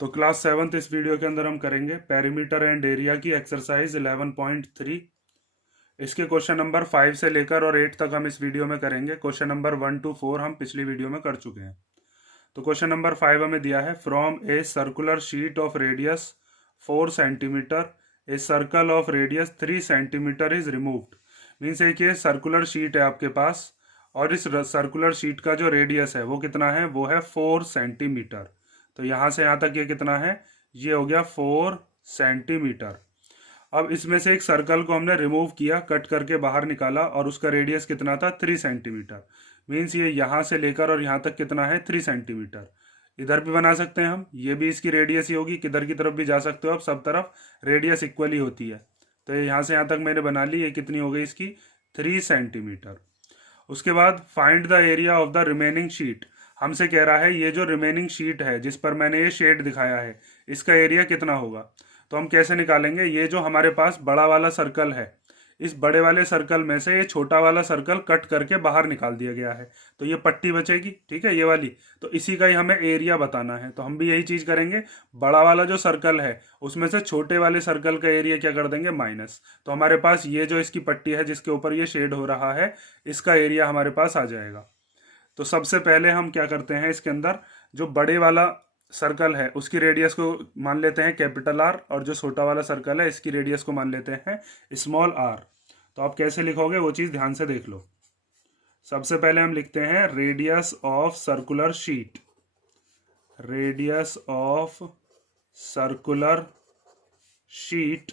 तो class 7th इस video के अंदर हम करेंगे पेरीमीटर एंड एरिया की एक्सरसाइज 11.3। इसके क्वेश्चन नंबर 5 से लेकर और 8 तक हम इस वीडियो में करेंगे। क्वेश्चन नंबर 1 to 4 हम पिछली वीडियो में कर चुके हैं। तो क्वेश्चन नंबर 5 हमें दिया है, from a circular sheet of radius 4 centimetre a circle of radius 3 centimetre is removed. Means एक ये सर्कुलर शीट है आपके पास और इस सर्कुलर शीट का जो रेडियस है वो कितना है, वो है 4 सेंटीमीटर। तो यहाँ से यहाँ तक ये कितना है, ये हो गया 4 सेंटीमीटर। अब इसमें से एक सर्कल को हमने रिमूव किया, कट करके बाहर निकाला और उसका रेडियस कितना था, 3 सेंटीमीटर। मीन्स ये यहाँ से लेकर और यहाँ तक कितना है, 3 सेंटीमीटर। इधर भी बना सकते हैं हम, ये भी इसकी रेडियस ही होगी, किधर की तरफ भी जा सकते हो आप, सब तरफ रेडियस इक्वली होती है। तो ये यहाँ से यहाँ तक मैंने बना ली, ये कितनी हो गई इसकी, 3 सेंटीमीटर। उसके बाद find the area of the remaining sheet. हमसे कह रहा है ये जो रिमेनिंग शीट है जिस पर मैंने ये शेड दिखाया है, इसका एरिया कितना होगा। तो हम कैसे निकालेंगे, ये जो हमारे पास बड़ा वाला सर्कल है, इस बड़े वाले सर्कल में से ये छोटा वाला सर्कल कट करके बाहर निकाल दिया गया है, तो ये पट्टी बचेगी, ठीक है, ये वाली। तो इसी का ही हमें एरिया बताना है, तो हम भी यही चीज करेंगे। बड़ा वाला जो सर्कल है उसमें से छोटे वाले सर्कल का एरिया क्या कर देंगे, माइनस। तो हमारे पास ये जो इसकी पट्टी है जिसके ऊपर ये शेड हो रहा है, इसका एरिया हमारे पास आ जाएगा। तो सबसे पहले हम क्या करते हैं, इसके अंदर जो बड़े वाला सर्कल है उसकी रेडियस को मान लेते हैं कैपिटल आर, और जो छोटा वाला सर्कल है इसकी रेडियस को मान लेते हैं स्मॉल आर। तो आप कैसे लिखोगे वो चीज ध्यान से देख लो। सबसे पहले हम लिखते हैं radius of circular sheet. Radius of circular sheet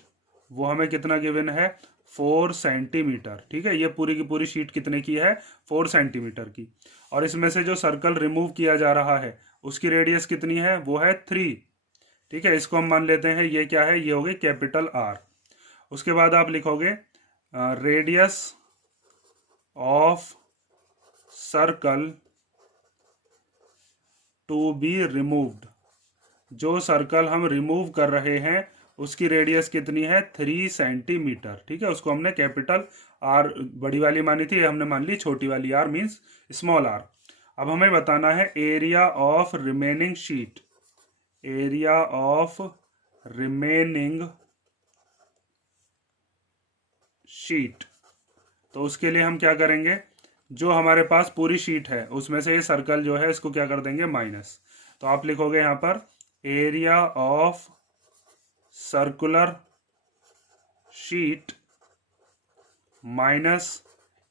वो हमें कितना गिवन है, 4 सेंटीमीटर। ठीक है, ये पूरी की पूरी शीट कितने की है, 4 सेंटीमीटर की। और इसमें से जो सर्कल रिमूव किया जा रहा है उसकी रेडियस कितनी है, वो है 3। ठीक है, इसको हम मान लेते हैं ये क्या है, ये हो गई कैपिटल आर। उसके बाद आप लिखोगे radius of circle to be removed. जो सर्कल हम रिमूव कर रहे हैं उसकी रेडियस कितनी है, 3 सेंटीमीटर। ठीक है, उसको हमने कैपिटल आर बड़ी वाली मानी थी, हमने मान ली छोटी वाली आर, मीन्स स्मॉल आर। अब हमें बताना है area of remaining sheet. Area of remaining sheet. तो उसके लिए हम क्या करेंगे, जो हमारे पास पूरी शीट है उसमें से ये सर्कल जो है इसको क्या कर देंगे, माइनस। तो आप लिखोगे यहां पर area of circular sheet minus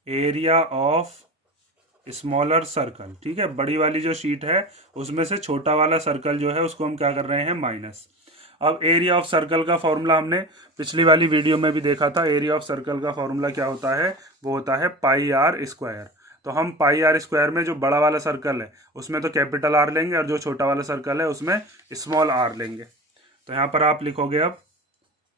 area of smaller circle. ठीक है, बड़ी वाली जो शीट है उसमें से छोटा वाला सर्कल जो है उसको हम क्या कर रहे हैं, माइनस। अब एरिया ऑफ सर्कल का फॉर्मूला हमने पिछली वाली वीडियो में भी देखा था। एरिया ऑफ सर्कल का फॉर्मूला क्या होता है, वो होता है पाई आर स्क्वायर। तो हम पाई आर स्क्वायर में जो बड़ा वाला सर्कल है उसमें तो कैपिटल आर लेंगे और जो छोटा वाला सर्कल है उसमें स्मॉल आर लेंगे। तो यहाँ पर आप लिखोगे अब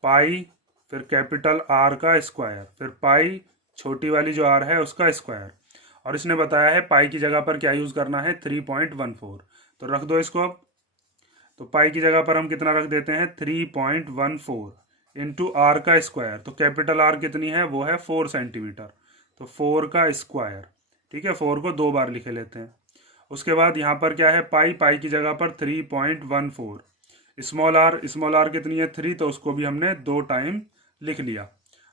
पाई, फिर कैपिटल आर का स्क्वायर, फिर पाई छोटी वाली जो आर है उसका स्क्वायर। और इसने बताया है पाई की जगह पर क्या यूज करना है, 3.14। तो रख दो इसको अब। तो पाई की जगह पर हम कितना रख देते हैं, 3.14 इंटू आर का स्क्वायर। तो कैपिटल आर कितनी है, वो है 4 सेंटीमीटर। तो 4 का स्क्वायर। ठीक है, 4 को 2 बार लिखे लेते हैं। उसके बाद यहाँ पर क्या है, पाई, पाई की जगह पर 3.14। स्मॉल आर कितनी है, 3, तो उसको भी हमने 2 टाइम लिख लिया।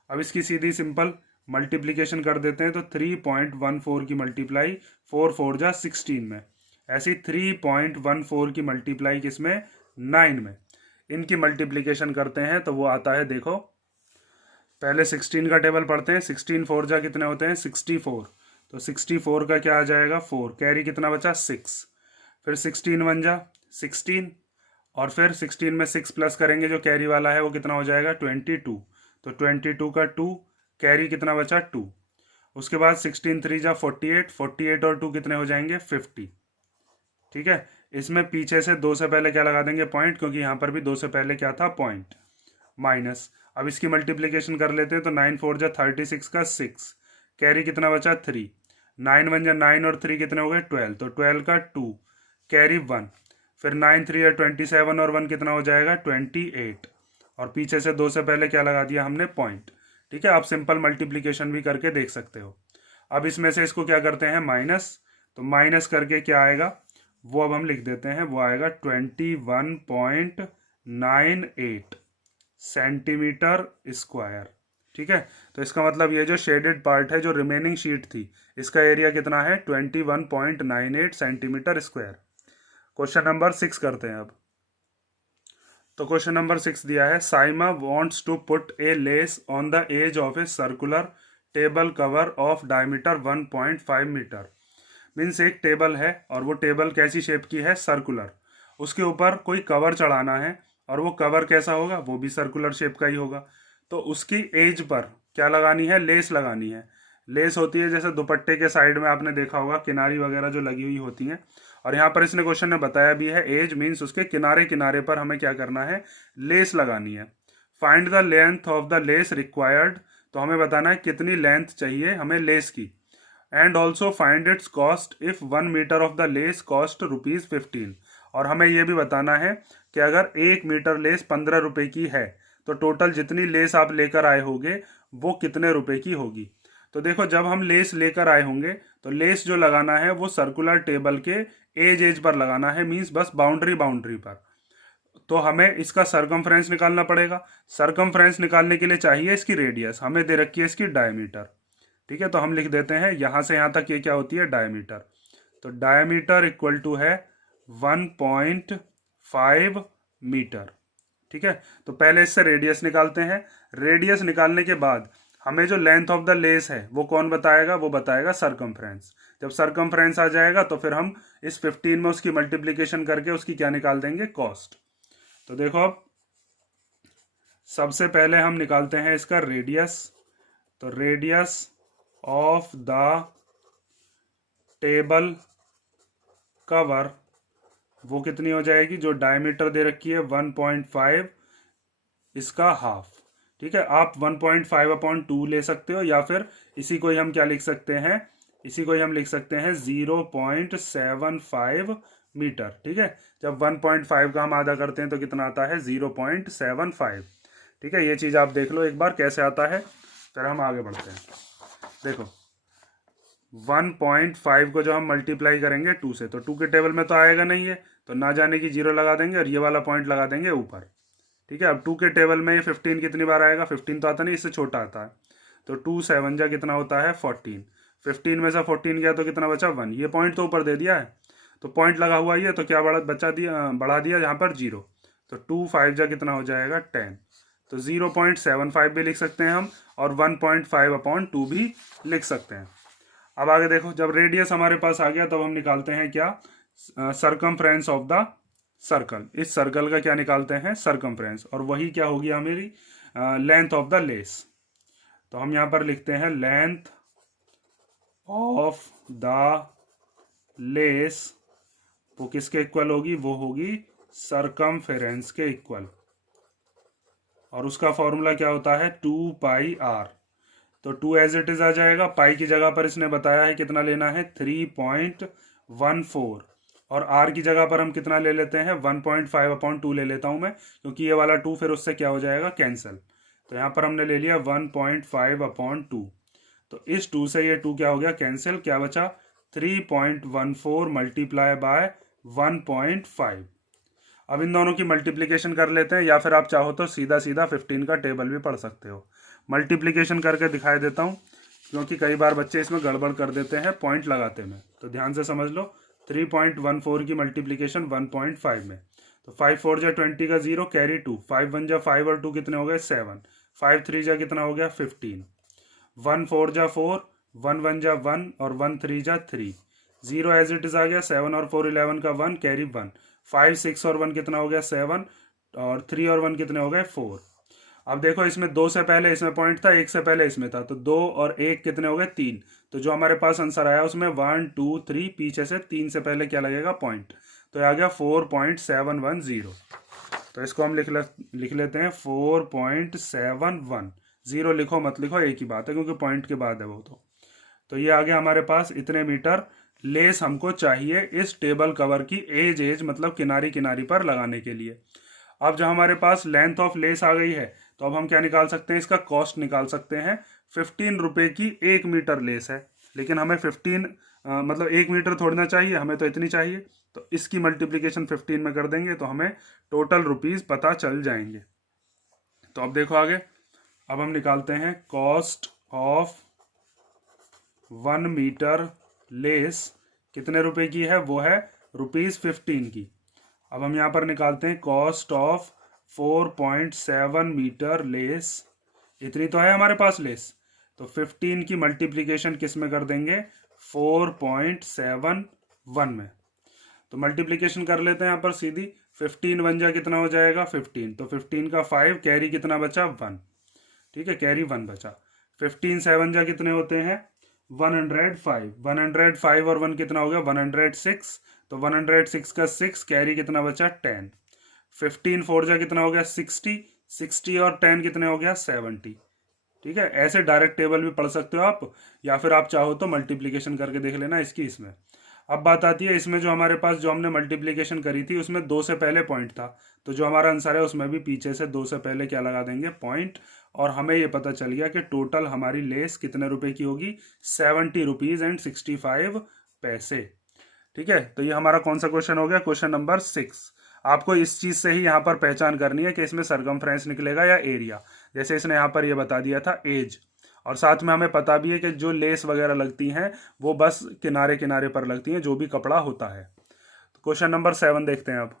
अब इसकी सीधी सिंपल मल्टीप्लीकेशन कर देते हैं। तो 3.14 की मल्टीप्लाई 4 4 जा 16 में, ऐसी 3.14 की मल्टीप्लाई किसमें, 9 में। इनकी मल्टीप्लीकेशन करते हैं तो वो आता है, देखो पहले 16 का टेबल पढ़ते हैं। 16 4 जा कितने होते हैं, 64। तो 64 का क्या आ जाएगा, 4, कैरी कितना बचा, 6। फिर 16 1 जा 16, और फिर 16 में 6 प्लस करेंगे, जो कैरी वाला है वो कितना हो जाएगा, 22। तो 22 का 2, कैरी कितना बचा, 2। उसके बाद 16 3 जा 48, 48 और 2 कितने हो जाएंगे, 50। ठीक है, इसमें पीछे से 2 से पहले क्या लगा देंगे, पॉइंट, क्योंकि यहाँ पर भी 2 से पहले क्या था, पॉइंट, माइनस। अब इसकी मल्टीप्लीकेशन कर लेते हैं। तो 9 4 जा 36 का 6, कैरी कितना बचा, 3। 9 1 जा 9 और 3 कितने हो गए, 12। तो 12 का 2, कैरी 1। फिर 9 3 या 27 और 1 कितना हो जाएगा, 28। और पीछे से 2 से पहले क्या लगा दिया हमने, पॉइंट। ठीक है, आप सिंपल मल्टीप्लीकेशन भी करके देख सकते हो। अब इसमें से इसको क्या करते हैं, माइनस। तो माइनस करके क्या आएगा, वो अब हम लिख देते हैं, वो आएगा 21.98 सेंटीमीटर स्क्वायर। ठीक है, तो इसका मतलब ये जो शेडेड पार्ट है, जो रिमेनिंग शीट थी, इसका एरिया कितना है 21.98 सेंटीमीटर स्क्वायर। क्वेश्चन नंबर 6 करते हैं अब। तो क्वेश्चन नंबर 6 दिया है, Saima wants to put a lace on the edge of a circular table cover of diameter 1.5 metre. Means एक टेबल है और वो टेबल कैसी शेप की है, सर्कुलर। उसके ऊपर कोई कवर चढ़ाना है और वो कवर कैसा होगा, वो भी सर्कुलर शेप का ही होगा। तो उसकी एज पर क्या लगानी है, लेस लगानी है। लेस होती है जैसे दुपट्टे के साइड में आपने देखा होगा किनारी वगैरह जो लगी हुई होती हैं, और यहाँ पर इसने क्वेश्चन ने बताया भी है एज मीन्स उसके किनारे किनारे पर हमें क्या करना है, लेस लगानी है। Find the length of the less required, तो हमें बताना है कितनी लेंथ चाहिए हमें लेस की। And also find its cost if 1 metre of the lace cost ₹15। और हमें यह भी बताना है कि अगर 1 मीटर लेस 15 रुपए की है तो टोटल जितनी लेस आप लेकर आए होंगे वो कितने रुपए की होगी। तो देखो, जब हम लेस लेकर आए होंगे तो लेस जो लगाना है वो सर्कुलर टेबल के एज पर लगाना है, मीन्स बस बाउंड्री पर। तो हमें इसका सरकमफ्रेंस निकालना पड़ेगा। सरकमफ्रेंस निकालने के लिए चाहिए इसकी रेडियस, हमें दे रखी है इसकी डायमीटर। ठीक है, तो हम लिख देते हैं यहां से यहां तक ये क्या होती है, डायमीटर। तो डायमीटर इक्वल टू है 1.5 मीटर। ठीक है, तो पहले इससे रेडियस निकालते हैं। रेडियस निकालने के बाद हमें जो लेंथ ऑफ द लेस है वो कौन बताएगा, वो बताएगा सरकमफ्रेंस। जब सरकमफ्रेंस आ जाएगा तो फिर हम इस 15 में उसकी मल्टीप्लीकेशन करके उसकी क्या निकाल देंगे, कॉस्ट। तो देखो, अब सबसे पहले हम निकालते हैं इसका रेडियस। तो radius of the table cover वो कितनी हो जाएगी, जो डायमीटर दे रखी है 1.5, इसका हाफ। ठीक है, आप 1.5/2 ले सकते हो, या फिर इसी को ही हम क्या लिख सकते हैं, इसी को ही हम लिख सकते हैं 0.75 मीटर। ठीक है, जब 1.5 का हम आधा करते हैं तो कितना आता है, 0.75। ठीक है, ये चीज़ आप देख लो एक बार कैसे आता है, फिर हम आगे बढ़ते हैं। देखो, 1.5 को जो हम मल्टीप्लाई करेंगे 2 से, तो 2 के टेबल में तो आएगा नहीं है, तो ना जाने की 0 लगा देंगे और ये वाला पॉइंट लगा देंगे ऊपर। ठीक है, अब 2 के टेबल में 15 कितनी बार आएगा, 15 तो आता नहीं, इससे छोटा आता है। तो 2 7 जा कितना होता है, 14। 15 में से 14 गया तो कितना बचा, 1। ये पॉइंट तो ऊपर दे दिया है, तो पॉइंट लगा हुआ ही है, तो क्या बढ़ा दिया यहाँ पर 0। तो 2 5 जा कितना हो जाएगा, 10। तो 0.75 भी लिख सकते हैं हम, और 1.5/2 भी लिख सकते हैं। अब आगे देखो, जब रेडियस हमारे पास आ गया तब हम निकालते हैं क्या, सरकमफ्रेंस ऑफ द सर्कल। इस सर्कल का क्या निकालते हैं, सरकमफ्रेंस, और वही क्या होगी हमारी, लेंथ ऑफ द लेस। तो हम यहां पर लिखते हैं लेंथ ऑफ द लेस, वो किसके इक्वल होगी, वो होगी सरकमफेरेंस के इक्वल, और उसका फॉर्मूला क्या होता है, 2πr। तो 2 एज इट इज आ जाएगा, पाई की जगह पर इसने बताया है कितना लेना है, 3.14, और r की जगह पर हम कितना ले लेते हैं, 1.5/2 ले लेता हूं मैं, क्योंकि ये वाला 2 फिर उससे क्या हो जाएगा, कैंसिल। तो यहाँ पर हमने ले लिया 1.5/2। तो इस 2 से ये 2 क्या हो गया, कैंसिल, क्या बचा, 3.14 मल्टीप्लाई बाय 1.5। अब इन दोनों की मल्टीप्लीकेशन कर लेते हैं, या फिर आप चाहो तो सीधा सीधा 15 का टेबल भी पढ़ सकते हो। मल्टीप्लीकेशन करके दिखाई देता हूँ, क्योंकि कई बार बच्चे इसमें गड़बड़ कर देते हैं पॉइंट लगाते में, तो ध्यान से समझ लो। 3.14 की मल्टीप्लीकेशन 1.5 में, तो 5 4 जा 20 का 0, कैरी 2, 5 1 जा 5 और 2 कितने हो गए, 7, 5 3 जा कितना हो गया, 15, 1 4 जा 4, 1 1 जा 1 और 1 3 जा 3, 0 एज इट इज आ गया, 7 और 4 11 का 1, कैरी 1, 5 6 और 1 कितना हो गया, 7, और 3 और 1 कितने हो गए, 4। अब देखो, इसमें 2 से पहले इसमें पॉइंट था, 1 से पहले इसमें था, तो 2 और 1 कितने हो गए, 3। तो जो हमारे पास आंसर आया उसमें 1 2 3, पीछे से 3 से पहले क्या लगेगा, पॉइंट, तो आ गया 4.710। तो इसको हम लिख लेते हैं 4.710। 0 लिखो मत लिखो, एक ही बात है, क्योंकि पॉइंट के बाद है वो। तो ये आ गया हमारे पास, इतने मीटर लेस हमको चाहिए इस टेबल कवर की एज मतलब किनारी किनारी पर लगाने के लिए। अब जब हमारे पास लेंथ ऑफ लेस आ गई है, तो अब हम क्या निकाल सकते हैं, इसका कॉस्ट निकाल सकते हैं। 15 रुपए की 1 मीटर लेस है, लेकिन हमें 15 मतलब 1 मीटर थोड़ी ना चाहिए, हमें तो इतनी चाहिए। तो इसकी मल्टीप्लिकेशन 15 में कर देंगे तो हमें टोटल रुपीस पता चल जाएंगे। तो अब देखो आगे, अब हम निकालते हैं कॉस्ट ऑफ 1 मीटर लेस कितने रुपए की है, वो है ₹15 की। अब हम यहाँ पर निकालते हैं कॉस्ट ऑफ 4.7 मीटर लेस, इतनी तो है हमारे पास लेस, तो 15 की मल्टीप्लिकेशन किस में कर देंगे, 4.71 में। तो मल्टीप्लिकेशन कर लेते हैं यहाँ पर सीधी, 15 बन जा कितना हो जाएगा 15, तो 15 का 5, कैरी कितना बचा 1, ठीक है, कैरी 1 बचा। 15 7 जा कितने होते हैं 105, 105 और 1 कितना हो गया 106, तो 106 का 6, कैरी कितना बचा 10। 15 4 जा कितना हो गया 60, 60 और 10 कितने हो गया 70। ठीक है, ऐसे डायरेक्ट टेबल भी पढ़ सकते हो आप, या फिर आप चाहो तो मल्टीप्लिकेशन करके देख लेना इसकी इसमें। अब बात आती है इसमें, जो हमारे पास जो हमने मल्टीप्लिकेशन करी थी उसमें 2 से पहले पॉइंट था, तो जो हमारा आंसर है उसमें भी पीछे से 2 से पहले क्या लगा देंगे, पॉइंट। और हमें ये पता चल गया कि टोटल हमारी लेस कितने रुपए की होगी, 70 रुपीज एंड 65 पैसे। ठीक है, तो ये हमारा कौन सा क्वेश्चन हो गया, क्वेश्चन नंबर 6। आपको इस चीज से ही यहाँ पर पहचान करनी है कि इसमें सरकमफ्रेंस निकलेगा या एरिया, जैसे इसने यहाँ पर ये बता दिया था एज, और साथ में हमें पता भी है कि जो लेस वगैरह लगती हैं वो बस किनारे किनारे पर लगती हैं, जो भी कपड़ा होता है। तो क्वेश्चन नंबर 7 देखते हैं अब।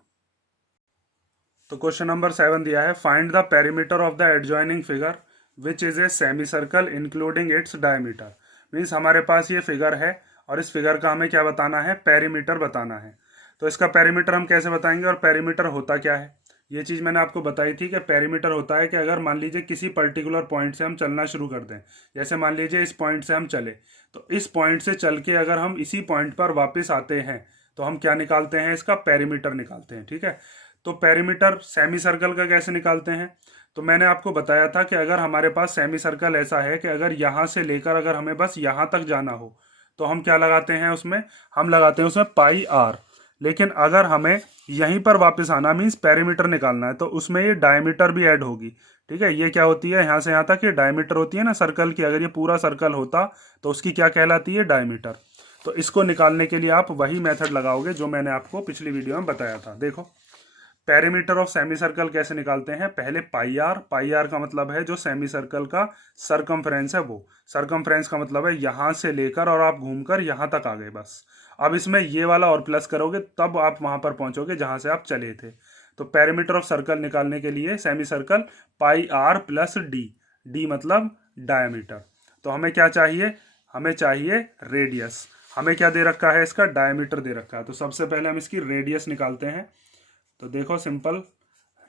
तो क्वेश्चन नंबर 7 दिया है, find the perimeter of the adjoining figure which is a semi circle including its diameter. Means हमारे पास ये फिगर है और इस फिगर का हमें क्या बताना है, पेरीमीटर बताना है। तो इसका पेरीमीटर हम कैसे बताएंगे और पेरीमीटर होता क्या है, ये चीज़ मैंने आपको बताई थी कि पेरीमीटर होता है कि अगर मान लीजिए किसी पर्टिकुलर पॉइंट से हम चलना शुरू कर दें, जैसे मान लीजिए इस पॉइंट से हम चले, तो इस पॉइंट से चल के अगर हम इसी पॉइंट पर वापस आते हैं तो हम क्या निकालते हैं, इसका पेरीमीटर निकालते हैं। ठीक है, तो पेरीमीटर सेमी सर्कल का कैसे निकालते हैं, तो मैंने आपको बताया था कि अगर हमारे पास सेमी सर्कल ऐसा है कि अगर यहाँ से लेकर अगर हमें बस यहाँ तक जाना हो तो हम क्या लगाते हैं उसमें, हम लगाते हैं उसमें पाई आर। लेकिन अगर हमें यहीं पर वापस आना मीन्स पेरीमीटर निकालना है तो उसमें ये डायमीटर भी ऐड होगी। ठीक है, ये क्या होती है, यहाँ से यहाँ तक ये डायमीटर होती है ना सर्कल की, अगर ये पूरा सर्कल होता तो उसकी क्या कहलाती है, डायमीटर। तो इसको निकालने के लिए आप वही मेथड लगाओगे जो मैंने आपको पिछली वीडियो में बताया था। देखो पेरीमीटर ऑफ सेमी सर्कल कैसे निकालते हैं, पहले पाई आर, पाई आर का मतलब है जो सेमी सर्कल का सरकमफ्रेंस है, वो सरकमफ्रेंस का मतलब है यहाँ से लेकर और आप घूमकर यहाँ तक आ गए बस। अब इसमें ये वाला और प्लस करोगे तब आप वहां पर पहुंचोगे जहां से आप चले थे। तो पेरीमीटर ऑफ सर्कल निकालने के लिए semi circle pi R plus D, D मतलब डायमीटर। तो हमें क्या चाहिए, हमें चाहिए रेडियस। हमें क्या दे रखा है, इसका डायमीटर दे रखा है, तो सबसे पहले हम इसकी रेडियस निकालते हैं। तो देखो सिंपल,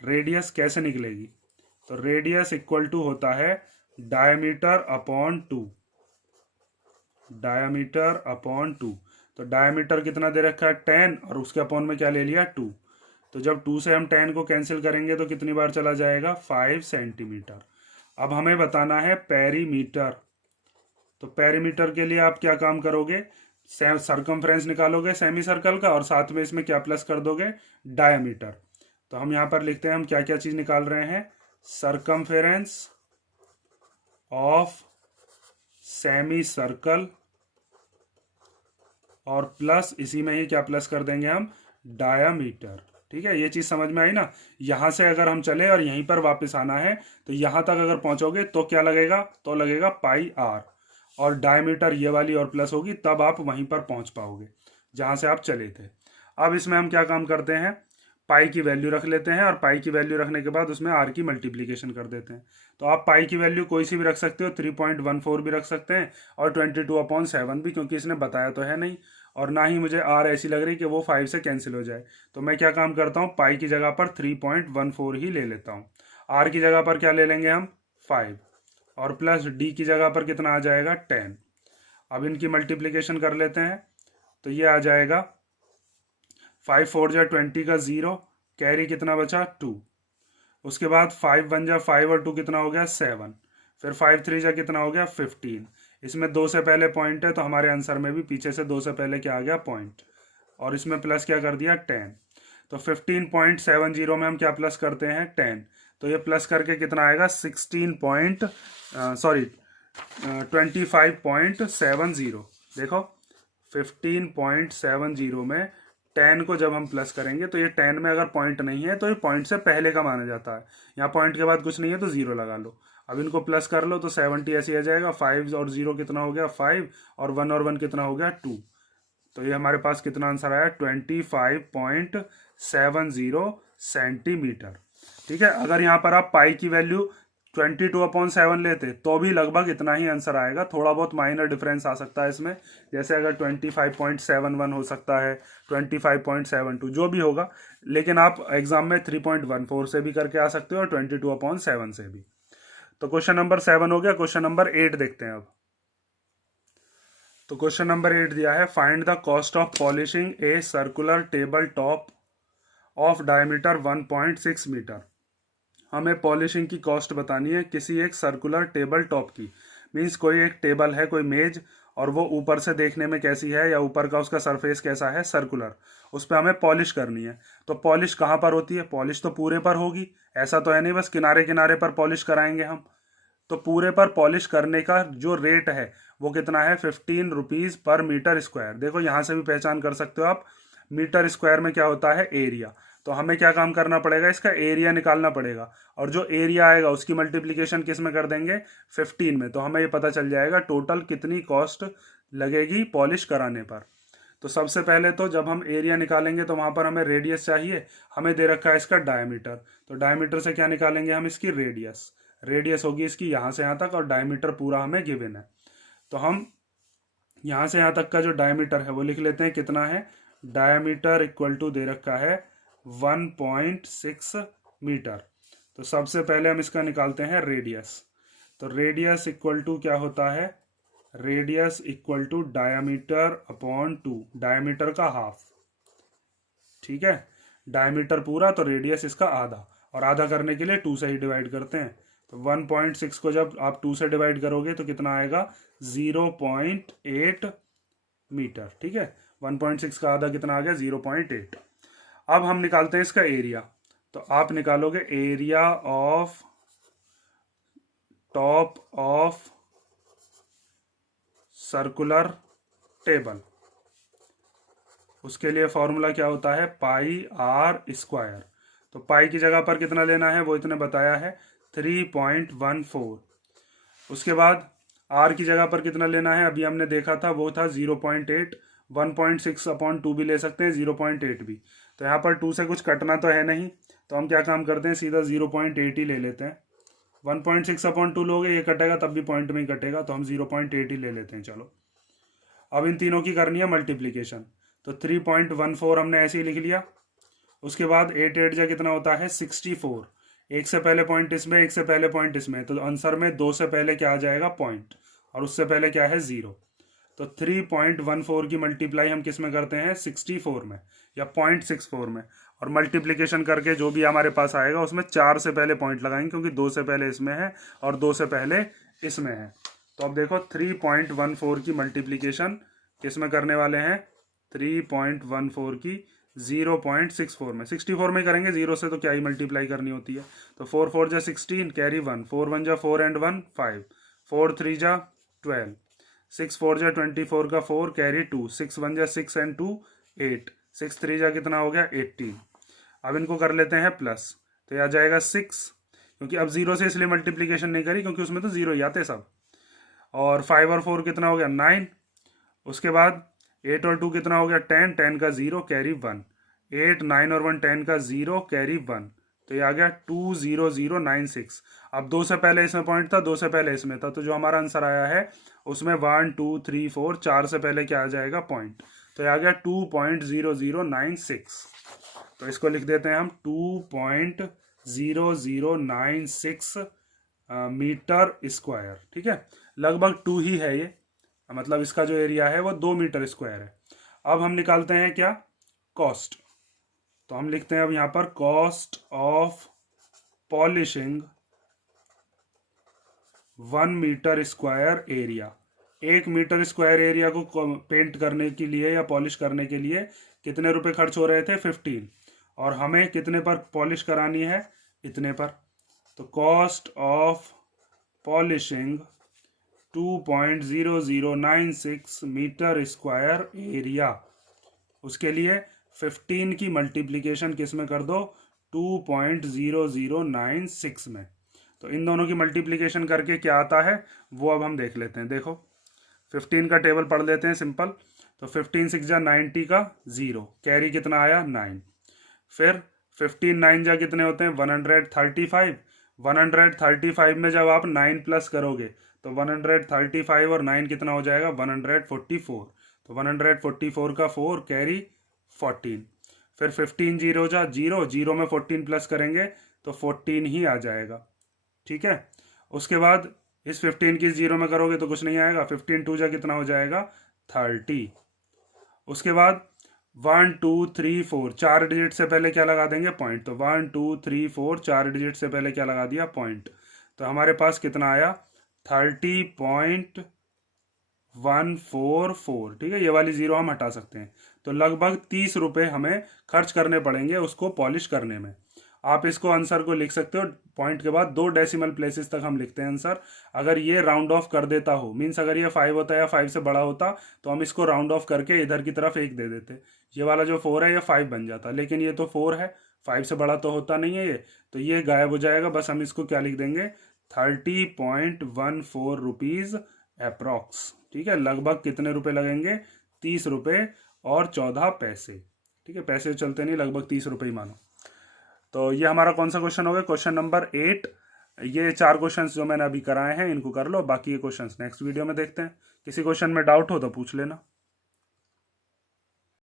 रेडियस कैसे निकलेगी, तो रेडियस इक्वल टू होता है डायमीटर अपॉन 2, डायमीटर अपॉन 2। तो डायमीटर कितना दे रखा है 10 और उसके अपॉन में क्या ले लिया 2। तो जब 2 से हम 10 को कैंसिल करेंगे तो कितनी बार चला जाएगा 5 सेंटीमीटर। अब हमें बताना है पेरीमीटर। तो पेरीमीटर के लिए आप क्या काम करोगे, सरकमफ्रेंस निकालोगे सेमी सर्कल का और साथ में इसमें क्या प्लस कर दोगे, डायमीटर। तो हम यहाँ पर लिखते हैं हम क्या क्या चीज निकाल रहे हैं, सरकमफेरेंस ऑफ सेमी सर्कल और प्लस इसी में ही क्या प्लस कर देंगे हम, डायामीटर। ठीक है, ये चीज समझ में आई ना। यहां से अगर हम चले और यहीं पर वापस आना है तो यहां तक अगर पहुंचोगे तो क्या लगेगा, तो लगेगा पाई आर, और डायमीटर ये वाली और प्लस होगी, तब आप वहीं पर पहुंच पाओगे जहां से आप चले थे। अब इसमें हम क्या काम करते हैं, पाई की वैल्यू रख लेते हैं और पाई की वैल्यू रखने के बाद उसमें आर की मल्टीप्लीकेशन कर देते हैं। तो आप पाई की वैल्यू कोई सी भी रख सकते हो, 3.14 भी रख सकते हैं और 22/7 भी, क्योंकि इसने बताया तो है नहीं और ना ही मुझे आर ऐसी लग रही कि वो 5 से कैंसिल हो जाए। तो मैं क्या काम करता हूँ, पाई की जगह पर 3.14 ही ले लेता हूँ। आर की जगह पर क्या ले लेंगे हम 5 और प्लस डी की जगह पर कितना आ जाएगा 10। अब इनकी मल्टीप्लीकेशन कर लेते हैं तो ये आ जाएगा 5 4 जा 20 का 0, कैरी कितना बचा 2। उसके बाद 5 1 जा 5 और 2 कितना हो गया 7, फिर 5 3 जा कितना हो गया 15। इसमें 2 से पहले पॉइंट है तो हमारे आंसर में भी पीछे से 2 से पहले क्या आ गया पॉइंट, और इसमें प्लस क्या कर दिया 10। तो 15.70 में हम क्या प्लस करते हैं 10, तो ये प्लस करके कितना आएगा 25.70। देखो 15.70 में 10 को जब हम प्लस करेंगे तो ये 10 में अगर पॉइंट नहीं है तो ये पॉइंट से पहले का माना जाता है। यहाँ पॉइंट के बाद कुछ नहीं है तो 0 लगा लो। अब इनको प्लस कर लो तो 70 ऐसे आ जाएगा। 5 और 0 कितना हो गया 5, और 1 और 1 कितना हो गया 2। तो ये हमारे पास कितना आंसर आया 25.70 सेंटीमीटर। ठीक है, अगर यहाँ पर आप पाई की वैल्यू 22/7 लेते तो भी लगभग इतना ही आंसर आएगा। थोड़ा बहुत माइनर डिफरेंस आ सकता है इसमें, जैसे अगर 25.71 हो सकता है, 25.72 जो भी होगा, लेकिन आप एग्जाम में 3.14 से भी करके आ सकते हो और 22/7 से भी। तो क्वेश्चन नंबर 7 हो गया। क्वेश्चन नंबर 8 देखते हैं अब। तो क्वेश्चन नंबर 8 दिया है, find the cost of polishing a circular table top of diameter 1.6 metre. हमें पॉलिशिंग की कॉस्ट बतानी है किसी एक सर्कुलर टेबल टॉप की। मीन्स कोई एक टेबल है, कोई मेज, और वो ऊपर से देखने में कैसी है, या ऊपर का उसका सरफेस कैसा है, सर्कुलर, उस पर हमें पॉलिश करनी है। तो पॉलिश कहाँ पर होती है? पॉलिश तो पूरे पर होगी, ऐसा तो है नहीं बस किनारे किनारे पर पॉलिश कराएंगे हम। तो पूरे पर पॉलिश करने का जो रेट है वो कितना है 15 रुपीज़ पर मीटर स्क्वायर। देखो यहाँ से भी पहचान कर सकते हो आप, मीटर स्क्वायर में क्या होता है एरिया। तो हमें क्या काम करना पड़ेगा, इसका एरिया निकालना पड़ेगा, और जो एरिया आएगा उसकी मल्टीप्लिकेशन किस में कर देंगे 15 में। तो हमें ये पता चल जाएगा टोटल कितनी कॉस्ट लगेगी पॉलिश कराने पर। तो सबसे पहले तो जब हम एरिया निकालेंगे तो वहाँ पर हमें रेडियस चाहिए, हमें दे रखा है इसका डायमीटर। तो डायमीटर से क्या निकालेंगे हम, इसकी रेडियस। रेडियस होगी इसकी यहाँ से यहाँ तक, और डायमीटर पूरा हमें गिवन है। तो हम यहाँ से यहाँ तक का जो डायमीटर है वो लिख लेते हैं, कितना है, डायमीटर इक्वल टू दे रखा है 1.6 मीटर। तो सबसे पहले हम इसका निकालते हैं रेडियस। तो रेडियस इक्वल टू क्या होता है, radius equal to diameter upon 2, diameter का हाफ। ठीक है, डायमीटर पूरा तो रेडियस इसका आधा, और आधा करने के लिए 2 से ही डिवाइड करते हैं। तो 1.6 को जब आप 2 से डिवाइड करोगे तो कितना आएगा 0.8 मीटर। ठीक है, 1.6 का आधा कितना आ गया 0.8। अब हम निकालते हैं इसका एरिया। तो आप निकालोगे area of top of circular table. उसके लिए फॉर्मूला क्या होता है, पाई आर स्क्वायर। तो पाई की जगह पर कितना लेना है वो इतने बताया है 3.14। उसके बाद आर की जगह पर कितना लेना है अभी हमने देखा था वो था 0.8। 1.6/2 भी ले सकते हैं, 0.8 भी। तो यहाँ पर 2 से कुछ कटना तो है नहीं, तो हम क्या काम करते हैं सीधा 0.8 ही ले लेते हैं। 1.6/2 लोगे ये कटेगा तब भी पॉइंट में ही कटेगा, तो हम 0.8 ही ले लेते हैं। चलो अब इन तीनों की करनी है मल्टीप्लीकेशन। तो 3.14 हमने ऐसे ही लिख लिया। उसके बाद 8 जा कितना होता है 64। एक से पहले पॉइंट इसमें, एक से पहले पॉइंट इसमें, तो आंसर में 2 से पहले क्या आ जाएगा पॉइंट, और उससे पहले क्या है 0। तो 3.14 की मल्टीप्लाई हम किस में करते हैं 64 में, या 0.64 में, और मल्टीप्लीकेशन करके जो भी हमारे पास आएगा उसमें 4 से पहले पॉइंट लगाएंगे, क्योंकि 2 से पहले इसमें है और 2 से पहले इसमें है। तो अब देखो 3.14 की मल्टीप्लीकेशन किस में करने वाले हैं, 3.14 की 0.64 में, 64 में करेंगे, 0 से तो क्या ही मल्टीप्लाई करनी होती है। तो 4 4 जा 16, कैरी 1, 4 1 जा 4 एंड 1 5, 4 3 जा 12, 6 4 जा 24 का 4, कैरी 2, 6 1 जा 6 एंड 2 8, 6 3 जा कितना हो गया 18। अब इनको कर लेते हैं प्लस, तो यह आ जाएगा 6, क्योंकि अब 0 से इसलिए मल्टीप्लीकेशन नहीं करी क्योंकि उसमें तो 0 ही आते सब। और 5 और 4 कितना हो गया 9। उसके बाद 8 और 2 कितना हो गया 10, 10 का 0 कैरी 1, 8 9 और 1 10 का 0 कैरी 1। तो ये आ गया 20096। अब 2 से पहले इसमें पॉइंट था, 2 से पहले इसमें था, तो जो हमारा आंसर आया है उसमें 1 2 3 4 4 से पहले क्या आ जाएगा पॉइंट। तो ये आ गया 2.0096। तो इसको लिख देते हैं हम 2.0096 मीटर स्क्वायर। ठीक है, लगभग 2 ही है ये, मतलब इसका जो एरिया है वो 2 मीटर स्क्वायर है। अब हम निकालते हैं क्या कॉस्ट। तो हम लिखते हैं अब यहां पर cost of polishing 1 metre square area. 1 metre square area को पेंट करने के लिए या पॉलिश करने के लिए कितने रुपए खर्च हो रहे थे 15, और हमें कितने पर पॉलिश करानी है इतने पर। तो cost of polishing 2.0096 metre square area, उसके लिए 15 की मल्टीप्लीकेशन किस में कर दो, 2.0096 में। तो इन दोनों की मल्टीप्लीकेशन करके क्या आता है वो अब हम देख लेते हैं। देखो 15 का टेबल पढ़ लेते हैं सिंपल। तो 15 6 जा 90 का 0, कैरी कितना आया 9। फिर 15 9 जा कितने होते हैं 135। 135 में जब आप 9 प्लस करोगे तो 135 और 9 कितना हो जाएगा 144। तो 144 का 4 कैरी 14। फिर 15 जीरो जा 0, 0 में 14 प्लस करेंगे तो 14 ही आ जाएगा। ठीक है, उसके बाद इस 15 की 0 में करोगे तो कुछ नहीं आएगा। 15 2 जा कितना हो जाएगा 30। उसके बाद 1 2 3 4 4 डिजिट से पहले क्या लगा देंगे पॉइंट। तो 1 2 3 4 4 डिजिट से पहले क्या लगा दिया पॉइंट। तो हमारे पास कितना आया 30.144। ठीक है, ये वाली जीरो हम हटा सकते हैं। तो लगभग 30 रुपये हमें खर्च करने पड़ेंगे उसको पॉलिश करने में। आप इसको आंसर को लिख सकते हो, पॉइंट के बाद 2 डेसिमल प्लेसेस तक हम लिखते हैं आंसर। अगर ये राउंड ऑफ कर देता हो, मीन्स अगर ये 5 होता या 5 से बड़ा होता तो हम इसको राउंड ऑफ करके इधर की तरफ 1 दे देते। ये वाला जो 4 है ये 5 बन जाता, लेकिन ये तो 4 है, 5 से बड़ा तो होता नहीं है ये, तो ये गायब हो जाएगा। बस हम इसको क्या लिख देंगे 30.14 रुपीज़ अप्रॉक्स। ठीक है, लगभग कितने रुपए लगेंगे 30 रुपये और 14 पैसे। ठीक है, पैसे चलते नहीं, लगभग 30 रुपये ही मानो। तो ये हमारा कौन सा क्वेश्चन हो गया, क्वेश्चन नंबर 8। ये 4 क्वेश्चंस जो मैंने अभी कराए हैं इनको कर लो, बाकी ये क्वेश्चंस नेक्स्ट वीडियो में देखते हैं। किसी क्वेश्चन में डाउट हो तो पूछ लेना।